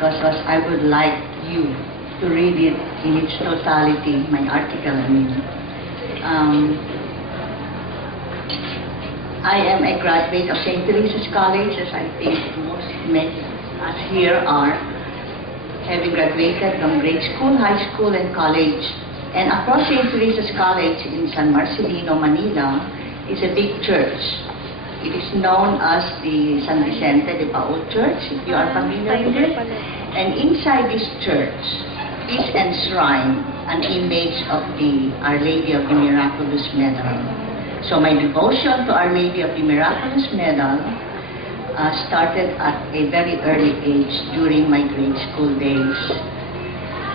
because I would like you to read it in its totality, my article, I mean. I am a graduate of St. Teresa's College, as I think most many us here are, having graduated from grade school, high school, and college. And across St. Teresa's College in San Marcelino, Manila, is a big church. It is known as the San Vicente de Paul Church, if you are familiar with it. And inside this church is enshrined an image of the Our Lady of the Miraculous Medal. So my devotion to Our Lady of the Miraculous Medal started at a very early age during my grade school days.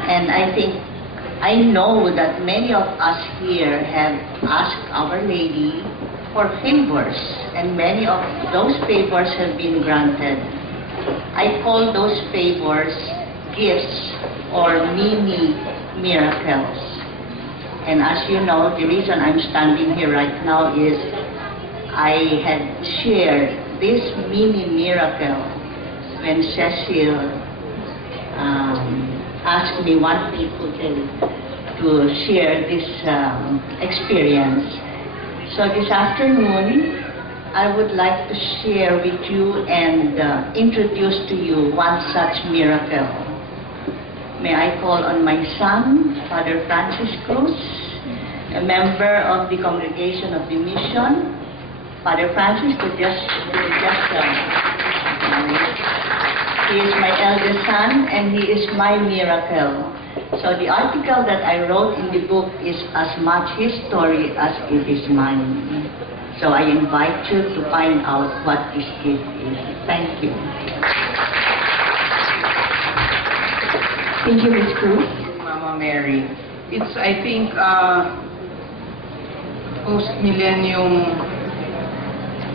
And I know that many of us here have asked Our Lady for favors, and many of those favors have been granted. I call those favors gifts or mini miracles. And as you know, the reason I'm standing here right now is I had shared this mini miracle when Cecil asked me one fateful day to share this experience. So this afternoon, I would like to share with you and introduce to you one such miracle. May I call on my son, Father Francis Cruz, a member of the Congregation of the Mission. Father Francis, he is my eldest son, and he is my miracle. So the article that I wrote in the book is as much his story as it is mine. So I invite you to find out what this gift is. Thank you. Thank you, Ms. Cruz. Mama Mary. It's, I think, post-millennium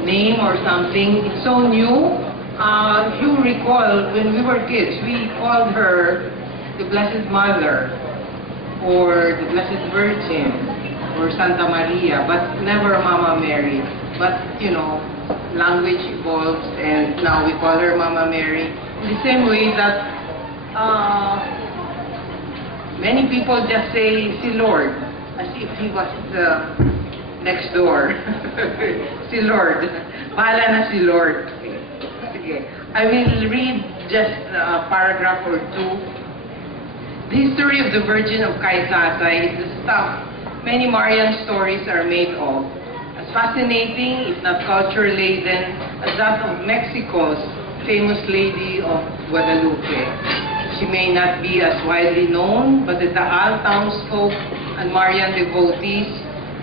name or something. It's so new. If you recall, when we were kids, we called her the Blessed Mother or the Blessed Virgin or Santa Maria, but never Mama Mary. But, you know, language evolves, and now we call her Mama Mary. In the same way that many people just say, si Lord, as if he was next door. Si Lord. Bahala na si Lord. Okay. I will read just a paragraph or two. The history of the Virgin of Kaysasay is the stuff many Marian stories are made of. As fascinating, if not culture-laden, as that of Mexico's famous Lady of Guadalupe. She may not be as widely known, but the Taal townsfolk and Marian devotees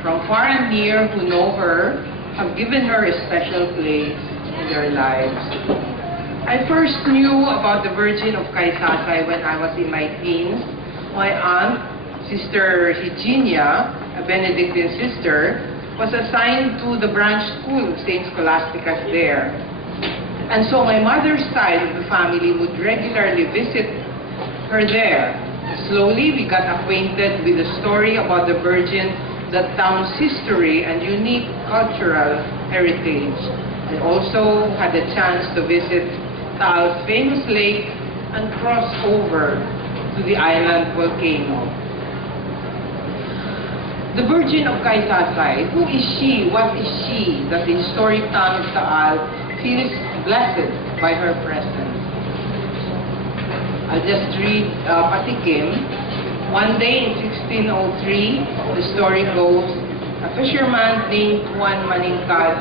from far and near who know her have given her a special place in their lives. I first knew about the Virgin of Kaysasay when I was in my teens. My aunt, Sister Eugenia, a Benedictine sister, was assigned to the branch school of St. Scholastica's there. And so my mother's side of the family would regularly visit her there. Slowly, we got acquainted with the story about the Virgin, the town's history and unique cultural heritage. I also had a chance to visit Taal's famous lake and cross over to the island volcano. The Virgin of Kaysasay, who is she, what is she, that the historic town of Taal feels blessed by her presence? I'll just read Patikim. One day in 1603, the story goes, a fisherman named Juan Maningkad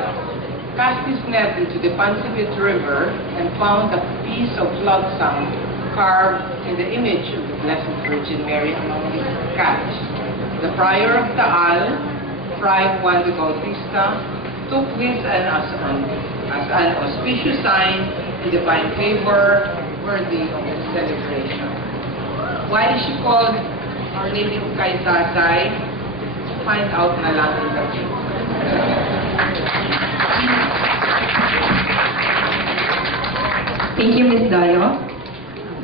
cast his net into the Pansivit River and found a piece of flotsam carved in the image of the Blessed Virgin Mary among his catch. The prior of Taal, Fray Juan de Bautista, took this as an auspicious sign to divine favor worthy of its celebration. Why is she called Our Lady of Kaysasay? Find out na lang in the video. Thank you, Ms. Dayo.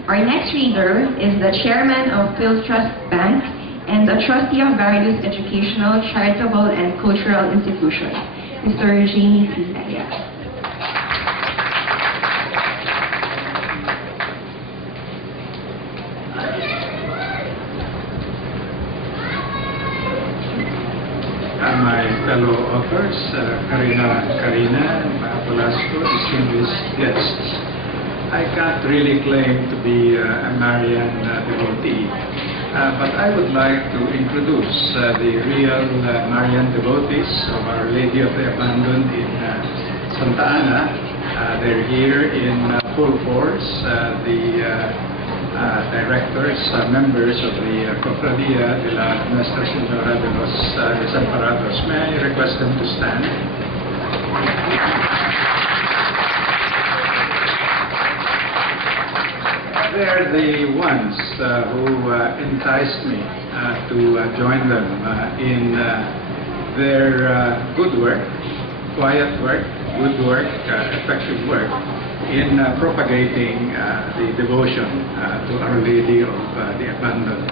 Our next reader is the chairman of PhilTrust Bank and the trustee of various educational, charitable, and cultural institutions, Mr. Jamie C. fellow authors, Karina, Velasco, distinguished guests. I can't really claim to be a Marian devotee, but I would like to introduce the real Marian devotees of Our Lady of the Abandoned in Santa Ana. They're here in full force. The directors, members of the Cofradia de la Nuestra Señora de los Desamparados. May I request them to stand? They're the ones who enticed me to join them in their good work, quiet work, good work, effective work in propagating the devotion to Our Lady of the Abandoned.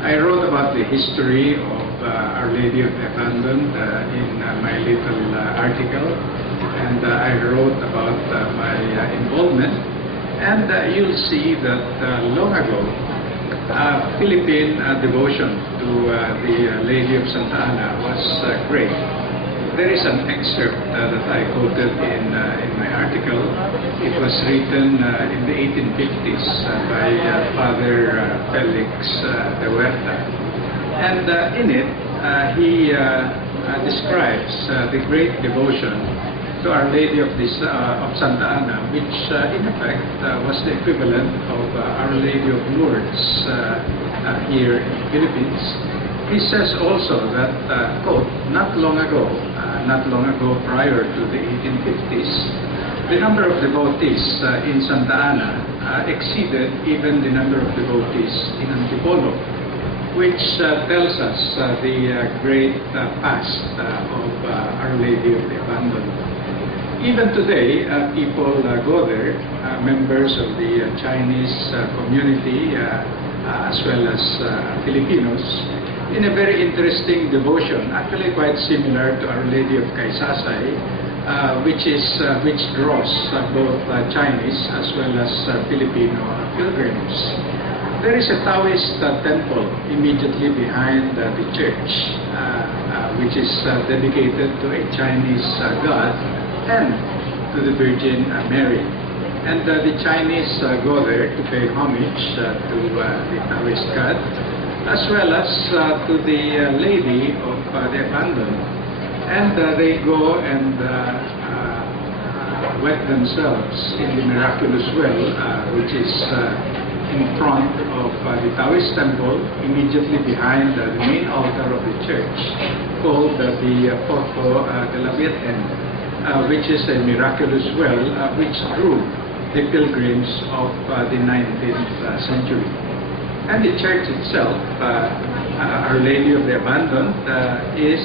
I wrote about the history of Our Lady of the Abandoned in my little article, and I wrote about my involvement. And you'll see that long ago, Philippine devotion to the Lady of Santa Ana was great. There is an excerpt that I quoted in my article. It was written in the 1850s by Father Felix de Huerta. And in it, he describes the great devotion to Our Lady of Santa Ana, which in effect was the equivalent of Our Lady of Lourdes here in the Philippines. He says also that, quote, not long ago prior to the 1850s, the number of devotees in Santa Ana exceeded even the number of devotees in Antipolo, which tells us the great past of Our Lady of the Abandoned. Even today, people go there, members of the Chinese community, as well as Filipinos, in a very interesting devotion, actually quite similar to Our Lady of Kaysasay, which draws both Chinese as well as Filipino pilgrims. There is a Taoist temple immediately behind the church, which is dedicated to a Chinese god and to the Virgin Mary. And the Chinese go there to pay homage to the Taoist god, as well as to the Lady of the Abandoned. And they go and wet themselves in the miraculous well, which is in front of the Taoist temple, immediately behind the main altar of the church, called the Porto de la Virgen, which is a miraculous well which drew the pilgrims of the 19th century. And the church itself, Our Lady of the Abandoned, is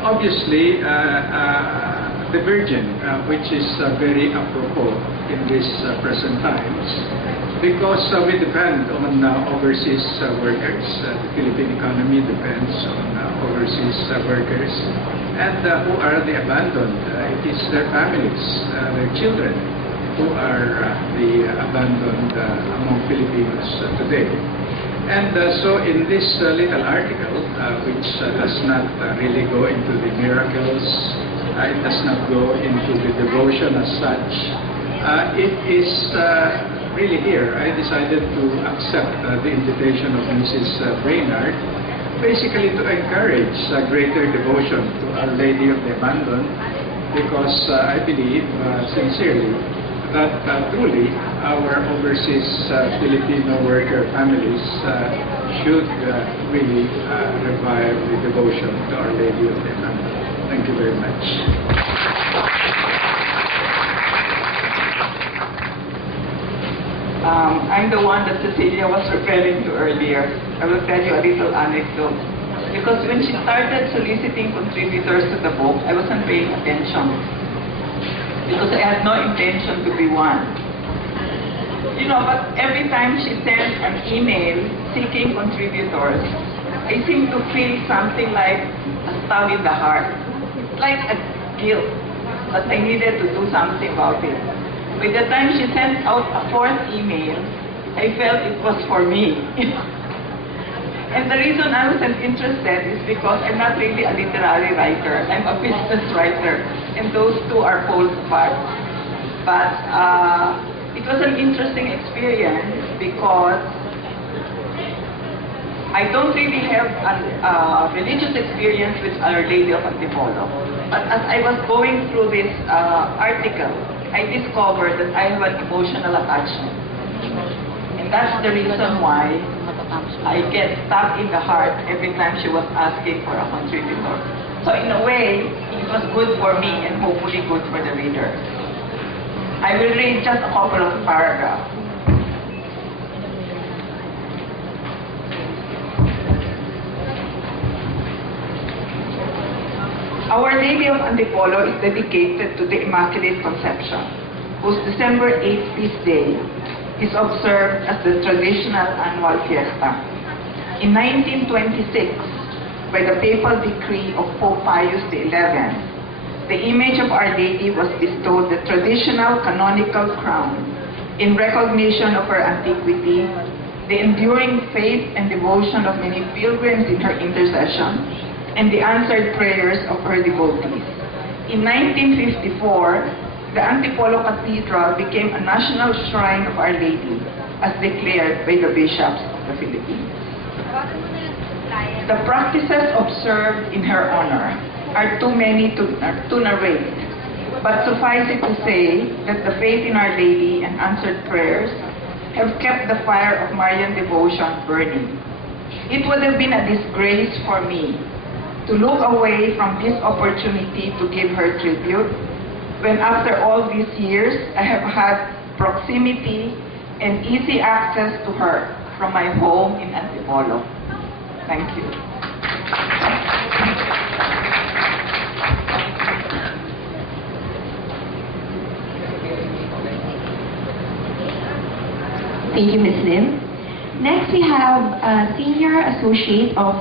obviously the Virgin, which is very apropos in these present times, because we depend on overseas workers. The Philippine economy depends on overseas workers. And who are the abandoned? It is their families, their children, who are the abandoned among Filipinos today. And so in this little article, which does not really go into the miracles, it does not go into the devotion as such, it is really here. I decided to accept the invitation of Mrs. Brainard, basically to encourage greater devotion to Our Lady of the Abandoned, because I believe sincerely that truly our overseas Filipino worker families should really revive the devotion to Our Lady of the Abandoned. Thank you very much. I'm the one that Cecilia was referring to earlier. I will tell you a little anecdote. Because when she started soliciting contributors to the book, I wasn't paying attention. Because I had no intention to be one. You know, but every time she sent an email seeking contributors, I seemed to feel something like a stab in the heart. Like a guilt that I needed to do something about it. By the time she sent out a fourth email, I felt it was for me. And the reason I wasn't interested is because I'm not really a literary writer. I'm a business writer. And those two are poles apart. But it was an interesting experience because I don't really have a religious experience with Our Lady of Antipolo. But as I was going through this article, I discovered that I have an emotional attachment. And that's the reason why I get stuck in the heart every time she was asking for a contributor. So in a way, it was good for me and hopefully good for the reader. I will read just a couple of paragraphs. Our Lady of Antipolo is dedicated to the Immaculate Conception, whose December 8th feast day is observed as the traditional annual fiesta. In 1926, by the papal decree of Pope Pius XI, the image of Our Lady was bestowed the traditional canonical crown in recognition of her antiquity, the enduring faith and devotion of many pilgrims in her intercession, and the answered prayers of her devotees. In 1954, the Antipolo Cathedral became a national shrine of Our Lady, as declared by the bishops of the Philippines. The practices observed in her honor are too many to narrate, but suffice it to say that the faith in Our Lady and answered prayers have kept the fire of Marian devotion burning. It would have been a disgrace for me to look away from this opportunity to give her tribute, when after all these years I have had proximity and easy access to her from my home in Antipolo. Thank you. Thank you, Ms. Lim. Next, we have a Senior Associate of